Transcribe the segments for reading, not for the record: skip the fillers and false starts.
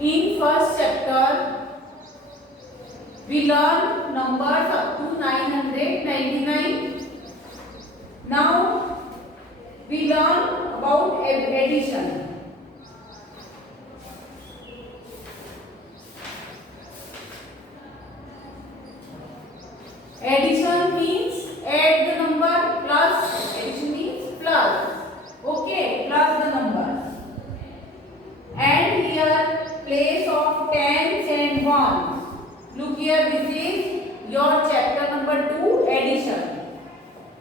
In first chapter, we learn numbers up to 999. Now, we learn about addition. Addition means add the number plus. Addition means plus. Okay, plus the numbers. And here place of tens and ones. Look here, this is your chapter number 2, addition.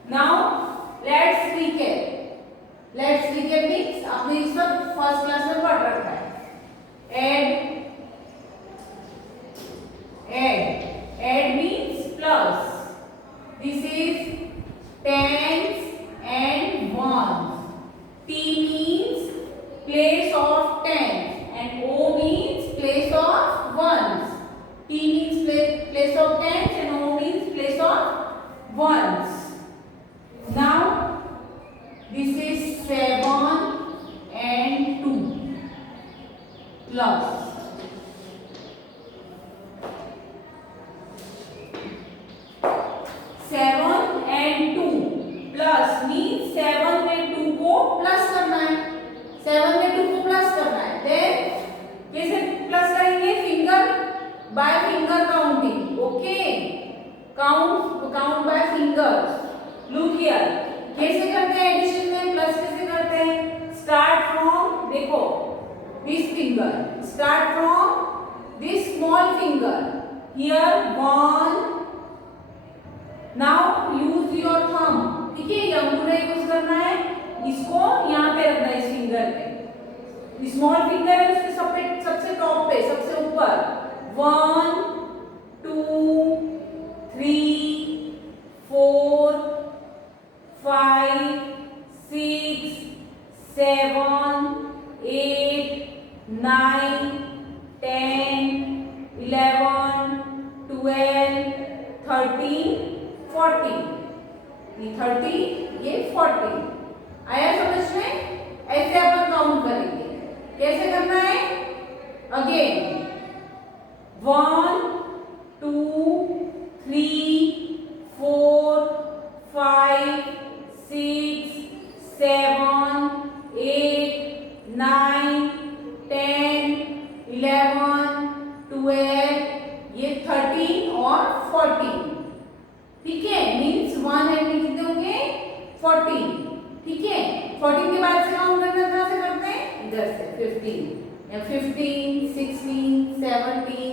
Now let's recap. Let's recap means आपने इस सब first class में पढ़ रखा है. Add means plus. This is tens and ones. T means place of tens and O means place of ones. T means place of tens and O means place of ones. Now this is 7 and 2 plus. 7 and 2 plus means 7 में 2 को plus करना है. 7 में 2 को plus करना है. Then कैसे plus करेंगे? Finger by finger counting. Okay, count by fingers. Look here, कैसे करते हैं एडिशन में? प्लस कैसे करते हैं? स्टार्ट फ्रॉम, देखो, this finger. Start from this small finger. Here 1. Now use your thumb. ठीक है, ये अंगूठा यूज करना है. इसको यहाँ पे रखना है, इस फिंगर पे. स्मॉल फिंगर है उसके सबसे टॉप पे, सबसे ऊपर. 1 2 3 4 5 6 7 8 9 10 11 12 13 40. ये 30, ये 40. आया समझ में? ऐसे अपन काउंट करेंगे. कैसे करना है? अगेन 1 2 3 4 5 6 7 8 9 10 11 12, ये 13 और 14. ठीक है, मीन्स 1 एंड में कितने होंगे? 14. ठीक है, 14 के बाद से काउंट करना कहाँ से करते हैं? इधर से 15. 15 16 17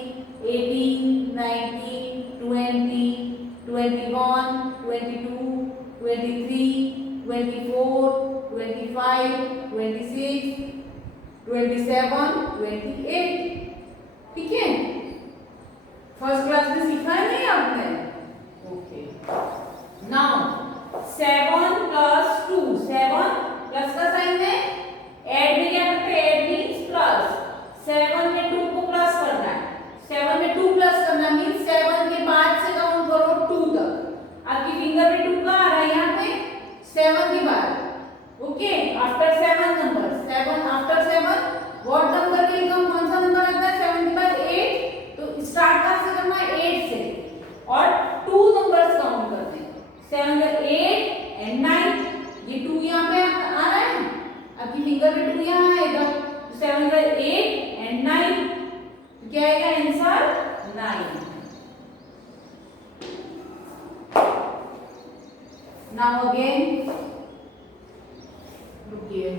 18 19 20 21 22 23 24 25 26 27 28. ठीक है, फर्स्ट क्लास में सीखा है नहीं आपने? ओके. Now 7 plus 2. 7 प्लस का साइन है. ऐड में क्या करते हैं? Add means plus. 7 में 2 को प्लस करना है. 7 में 2 प्लस करना मींस 7 के बाद से काउंट करो 2 तक. आपकी फिंगर में 2 कहाँ आ रहा है? यहाँ पे 7 के बाद. Okay, after 7 number. 7 after 7 what number will come? कौन सा नंबर आता है 7 के बाद? 8. तो स्टार्ट कहाँ से करना है? 8 से. और 2 नंबर्स काउंट करते हैं. 7 8 एंड 9. ये 2 यहाँ पे आ रहा है. आपकी फिंगर में 2 यहाँ आएगा. 7 8 एंड 9. क्या आएगा answer? 9. Now again look here.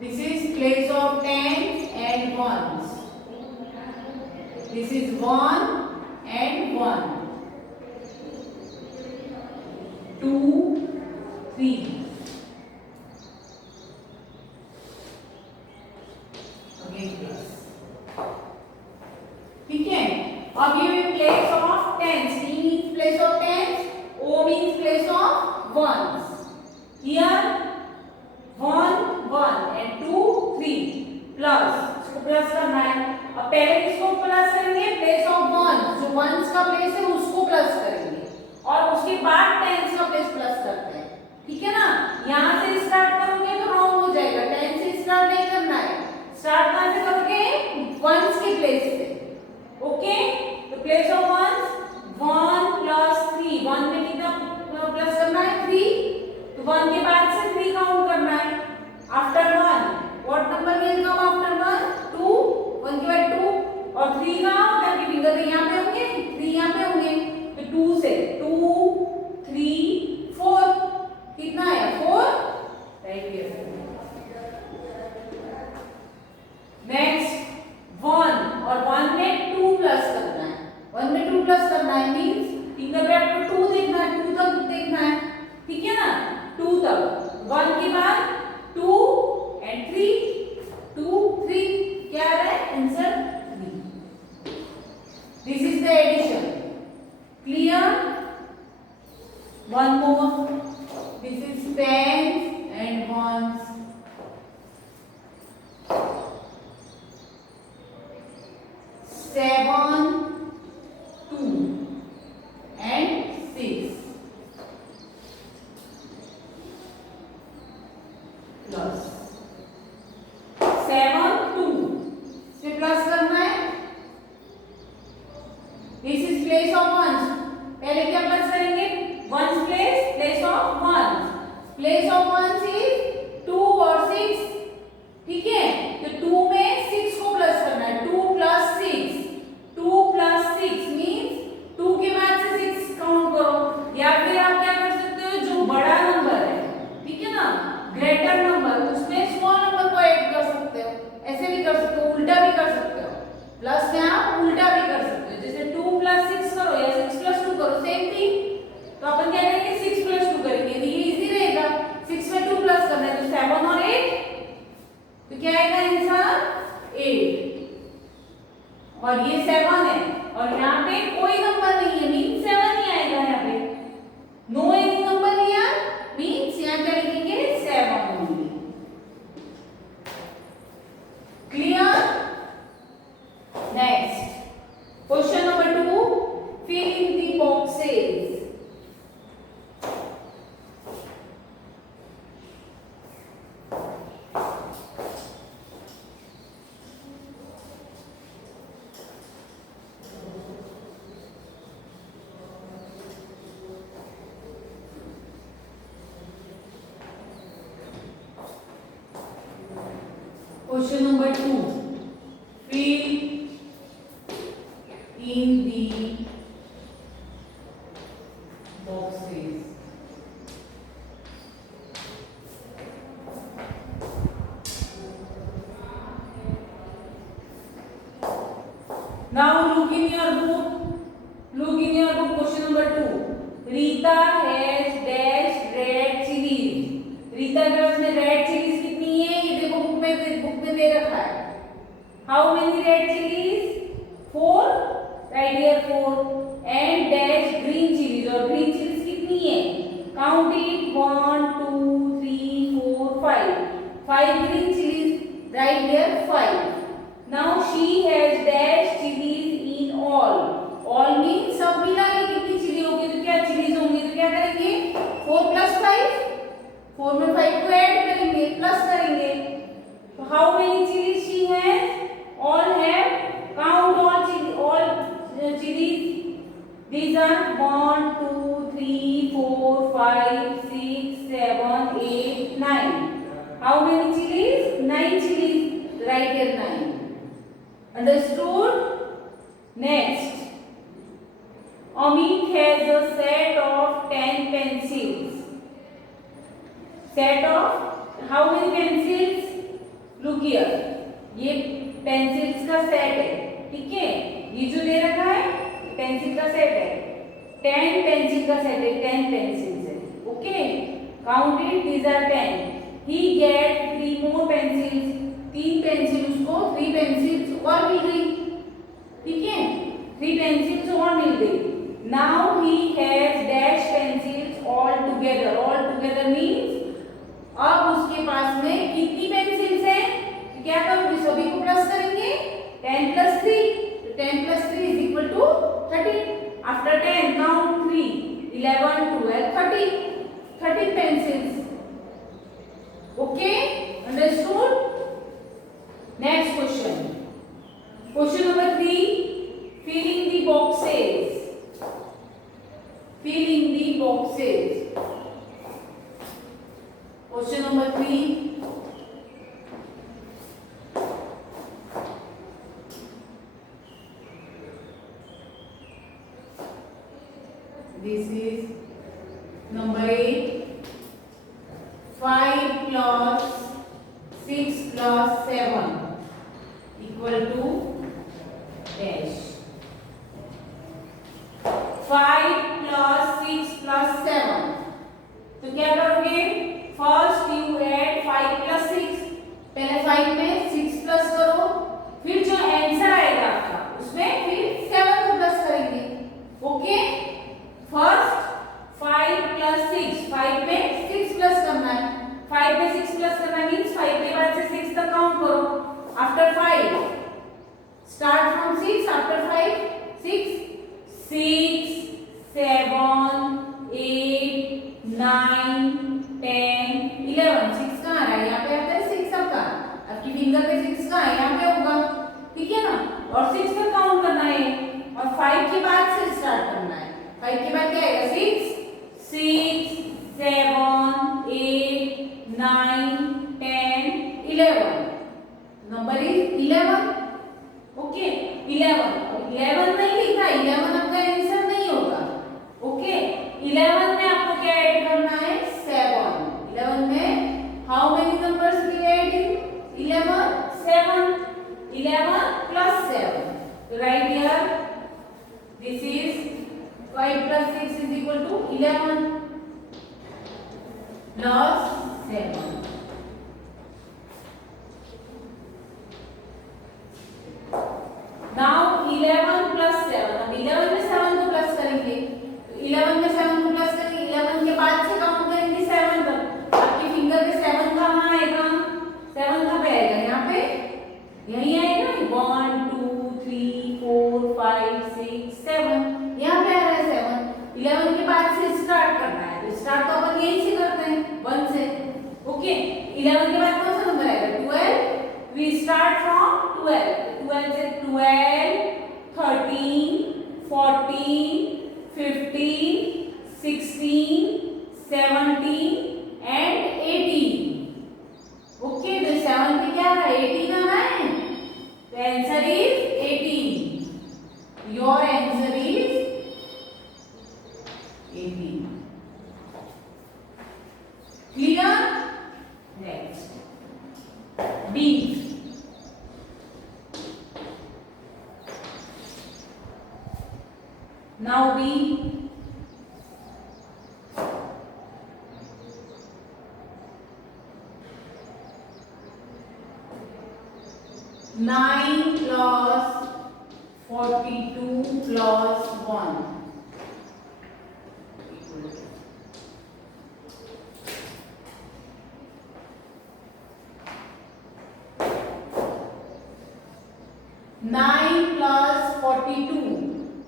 This is place of tens and ones. This is 1 and 1. 2 3. Again plus. ठीक है, अब ये place of tens. T means place of tens, O means place of ones. Here 1 1 and 2 3 plus. इसको plus करना है. अब पहले किसको प्लस करेंगे? Place of ones. जो वंस का प्लेस है उसको प्लस करेंगे और उसके बाद टेंस का प्लेस प्लस करते हैं. ठीक है ना? यहाँ से स्टार्ट करोगे तो रॉन्ग हो जाएगा. 10 से स्टार्ट नहीं करना है. स्टार्ट कहाँ से करोगे? 1 प्लेस पे. ओके, तो प्लेस ऑफ वंस 1 प्लस 3. 1 में कितना प्लस करना है? 3. तो 1 के बाद से 3 काउंट करना है. After 1 what number will come after 1? 2. 1 के बाद 2 और 3 कहां होगा? आपके फिंगर पे यहां पे होंगे, 3 यहां पे होंगे. तो 2 से 2 3 4 कितना आया? 4. Right here. नेक्स्ट 1 और 1 में 2 प्लस करना है. 1 में 2 प्लस करना है मींस फिंगर पे आपको 2 देखना है, 2 तक देखना है. ठीक है ना? 2 तक. 1 के बाद 2 एंड 3. 2 3 क्या आ रहा है? Answer 3. This is the addition. Clear? One more. This is tens and ones. Seven, 2 and 6 plus 7 2 से प्लस करना है. This is place of ones. पहले क्या प्लस करेंगे? Ones place of ones. Place of ones is 2 और 6. ठीक है, तो 2 में 6 को प्लस करना है. 2 plus 6. 2 plus 6 means 2 के बाद से 6 काउंट करो. या फिर आप क्या कर सकते हो? जो बड़ा नंबर है, ठीक है ना, ग्रेटर नंबर, उसमें स्मॉल नंबर को ऐड कर सकते हो. ऐसे भी कर सकते हो, उल्टा भी कर सकते हो. प्लस में आप उल्टा भी कर सकते हो. जैसे 2 plus 6 करो या 6 plus 2 करो, सेम थिंग. तो अपन क्या करेंगे? 6 plus 2 करेंगे. ये इजी रहेगा. 6 में 2 प्लस करना है तो 7 और 8. तो क्या आएगा आंसर? 8. और ये 7 है और यहाँ पे कोई नंबर नहीं है मींस 7 ही आएगा. यहाँ पे no any number here means यहाँ क्या लिखेंगे? 7 only. Clear? Next question number 2. fill in the boxes. Question number 2. Fill in the boxes. Now look in your book. Look in your book. Question number 2. Rita has dashed red chilies. Rita के पास में red chillies कितनी है? ये देखो book में दे रखा है. How many red chilies? 4. Right here 4. And dash green chilies. और green chilies कितनी है? Count it. 1 2 3 4 5. 5 green chilies. Right here 5. Now she has dashed chilies in all. All means सब मिला के कितनी चिली होगी? तो क्या चिलीज होंगी? तो क्या करेंगे? 4 plus 5. 4 में 5 को ऐड करेंगे, प्लस करेंगे. तो how many chillies she has? All have. Count all chillies. These are 1 2 3 4 5 6 7 8 9. How many chilies? 9 chilies. Right here 9. Understood? Next. Amit has a set of 10 pencils. Set of how many pencils? Look here. ये pencils का set है. ठीक है, ये जो दे रखा है pencil का सेट है. 10 पेंसिल का सेट है. 10 पेंसिल्स है. Okay, count it. These are 10. He get 3 more pencils. 3 pencil उसको 3 पेंसिल्स और मिल गई. ठीक है, 3 पेंसिल्स और मिल गई. Now he has dash pencils all together. All together means अब उसके पास में कितनी पेंसिल्स हैं? तो क्या करोगे? सभी को प्लस करेंगे. 10 plus 3. तो 10 plus 3 is equal to 30. After 10 count 3. 11 12 30. 30 pencils. Okay, understood? Next question. Question number 3, filling the boxes. Filling the boxes. Question number 3. This is number 8. 5 plus 6 plus 7 equal to dash. 5 plus 6 plus 7. तो क्या करोगे? First you add 5 plus 6. पहले 5 में 6 plus करो, फिर जो answer आएगा आपका उसमें फिर 7 को प्लस करेंगे. ओके, फर्स्ट 5 plus 6, 5 में 6 प्लस करना है. 5 में 6 प्लस करना मींस 5 के बाद से 6 तक काउंट करो. After 5 start from 6, after 5 6 6 7 8 9 10 11. 6 कहाँ आ रहा है? यहाँ पे आता है 6 सबका. आपकी फिंगर पे 6 कहाँ है? यहाँ पे होगा. ठीक है ना? और 6 तक काउंट करना है और 5 के बाद से स्टार्ट करना है. 5 के बाद क्या आएगा? 6 6 7 8 9 10 11. Number is 11. ओके, 11. 11 नहीं लिखा, 11 आपका आंसर नहीं होगा. ओके, 11 में आपको क्या ऐड करना है? 7. 11 में how many numbers will add in 11? 7. 11 plus 7. So right here this is 5 plus 6 is equal to 11 plus 7. Now 11 plus 7. अब 11 में 7 को प्लस करेंगे. 11 में 7 को प्लस करेंगे. 11 के बाद से काउंट करेंगे 7 तक. आपकी फिंगर पे 7 कहाँ आएगा? 7 कहाँ पे आएगा? यहाँ पे यही आएगा. 1 2 3 4 5 6 7 यहाँ पे आ रहा है 7. 11 के बाद से स्टार्ट करना है. तो स्टार्ट तो अपन यहीं से करते हैं 1 से. ओके, 11 के बाद कौन सा नंबर आएगा? 12. We start from 12. 12 से 12 13 14 15 16 17 and 18. ओके, तो 7 पे क्या आ रहा है? 18 आ रहा है. तो answer is 18. Your answer is 18. Clear? Next B. Now B. Nine plus 42 plus 1 equal to 9 plus 42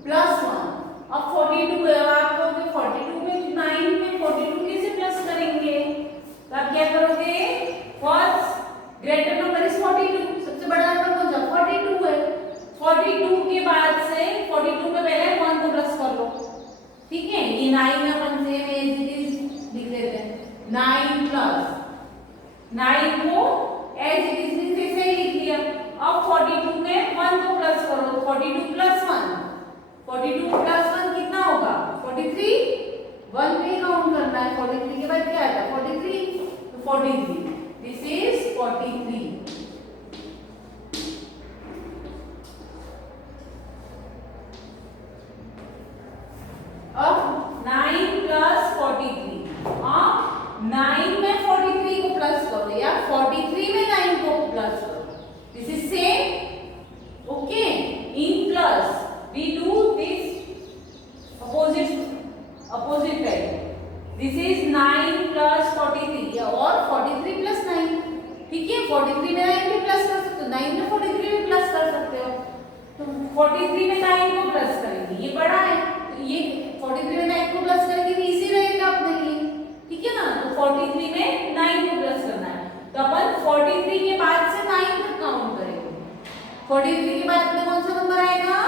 plus 1. अब 42 है, आप कहोगे 42 में 9 में 42 कैसे प्लस करेंगे? तो आप क्या करोगे? First greater number is 42. सबसे बड़ा नंबर कौन सा? 42 है. 42 के बाद से 42 में पहले 1 को प्लस कर लो. ठीक है, ये 9 अपन से एज इट इज लिख देते हैं. 9 प्लस 9 को एज इट इज ऐसे ही लिख लिया. अब 42 में 1 को प्लस करो. 42 प्लस 1. 42 प्लस 1 कितना होगा? 43. 1 पे काउंट करना है. 43 के बाद क्या आएगा? 43. तो 43. This is 43. अब 9 plus 43. 9 में 43 को प्लस करो या 43 में 9 को प्लस करो. This is same. Okay, in plus we do this opposite type. This is 9 plus 43 और 43 plus 9. ठीक है, 43 में 9 भी प्लस कर सकते हो, 9 में 43 भी प्लस कर सकते हो. तो 43 में 9 को प्लस करेंगे. ये बड़ा है तो ये 43 में 9 को प्लस करेंगे तो इजी रहेगा अपने लिए. ठीक है ना? तो 43 में 9 को प्लस करना है. तो अपन 43 के बाद से 9 तक काउंट करेंगे. 43 के बाद में कौन सा नंबर आएगा?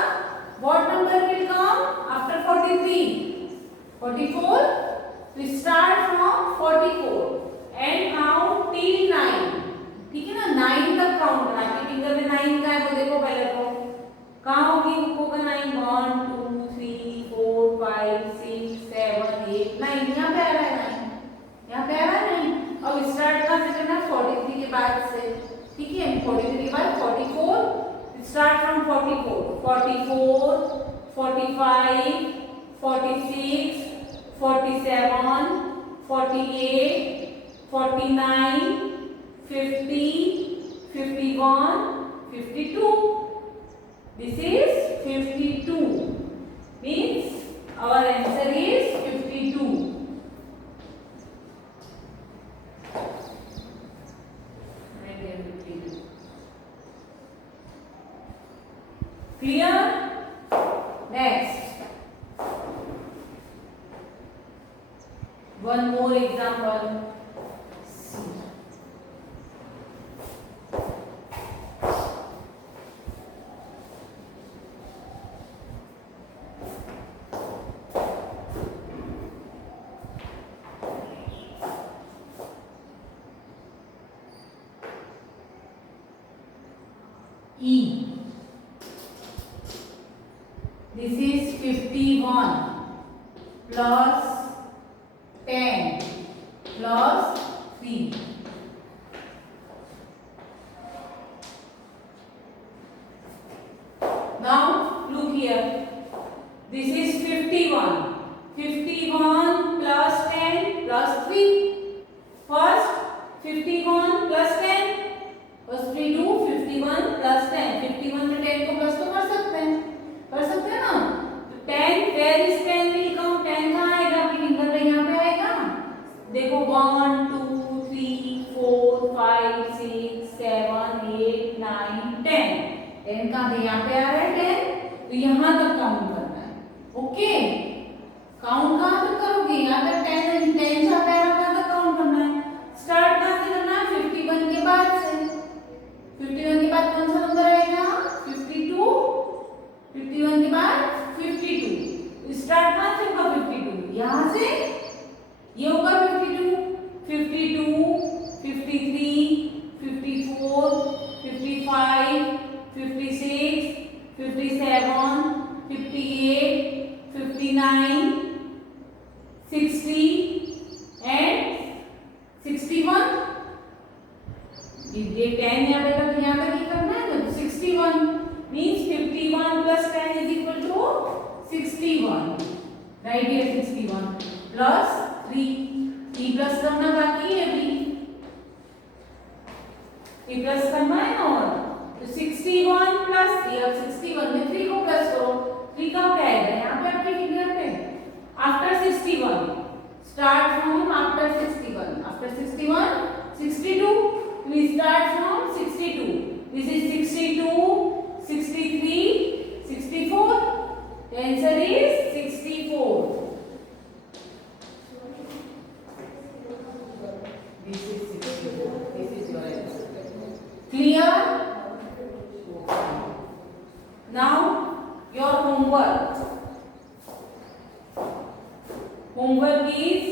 What number will come after 43? 44. We start from 44 and count till 9. ठीक है ना, 9 तक काउंट करना। आपके फिंगर में 9 का है वो देखो पहले तो कहाँ होगा 9? 1 2 3 4 5 6 7 8 9। यहाँ पे आ रहा है 9, यहाँ पे आ रहा है 9। अब स्टार्ट कहाँ से करना? 43 के बाद से। ठीक है, 43 के बाद 44। Start from 44 44 45 46 47 48 49 50 51 52. This is 52. Means our answer is 52. Clear? Next, one more example. E. This is 51 plus 10 plus 3. Now look here. This is 51. 51 plus 10 plus 3. First 51 plus 10. First we do 51 plus 10. 51 में 10 को plus तो कर सकते हैं ना? तो 10, where is 10 will come? 10 कहाँ आएगा? आपकी फिंगर में यहाँ पे आएगा। देखो 1 2 3 4 5 6 7 8 9 10। 10 कहाँ पे? यहाँ पे आ रहा है 10, तो यहाँ तक काउंट करना है। ओके, काउंट कहाँ तक करोगे? यहाँ तक 10 जहाँ पे आ रहा है वहाँ तक काउंट करना है। स्टार्ट कहाँ से करना है? 51 के बाद से। 51 के बाद कौन सा नंबर आएगा? 52। 51 के बाद 52। स्टार्ट कहाँ से होगा? 52 यहाँ से, ये होगा 52 52 53 54 55 56 57 58 59 60 and 61। ये 10 यहाँ पे तक, यहाँ तक ही करना है ना। 61 means 51 plus 10 is equal to 61. Right here 61 plus 3 plus करना बाकी है अभी, 3 plus करना है ना। और तो 61 plus 3, अब 61 में 3 को प्लस करो। 3 कहाँ पे आएगा? यहाँ पे आपके फिंगर पे। After 61, start from after 61. After 61, 62. We start from 62. This is 62, 63, 64. The answer is 64. This is 64. This is your answer. Clear? Now your homework. Homework is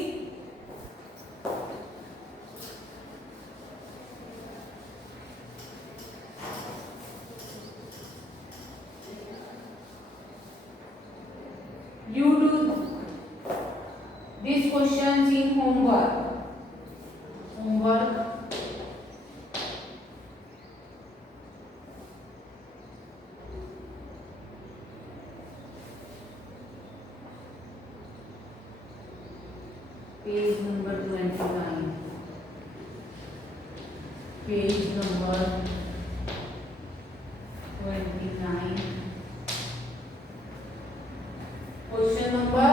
you do these questions in homework. Page number 29. Page number 29. Question number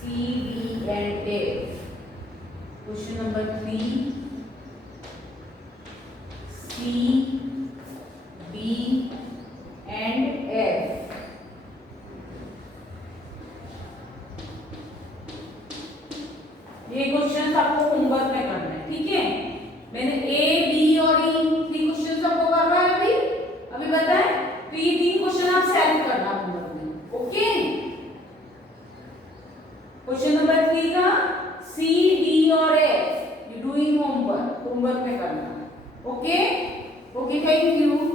C, D and F. Question number 3. C, D and F. ये question आपको homework में करना है, ठीक है। मैंने A B और ई 3 question आपको करवाया अभी बताए, तो ये 3 क्वेश्चन आप सॉल्व करना होमवर्क में, ओके। क्वेश्चन नंबर 3 का सी डी और एफ यू डूइंग होमवर्क में करना, ओके। Okay, thank you.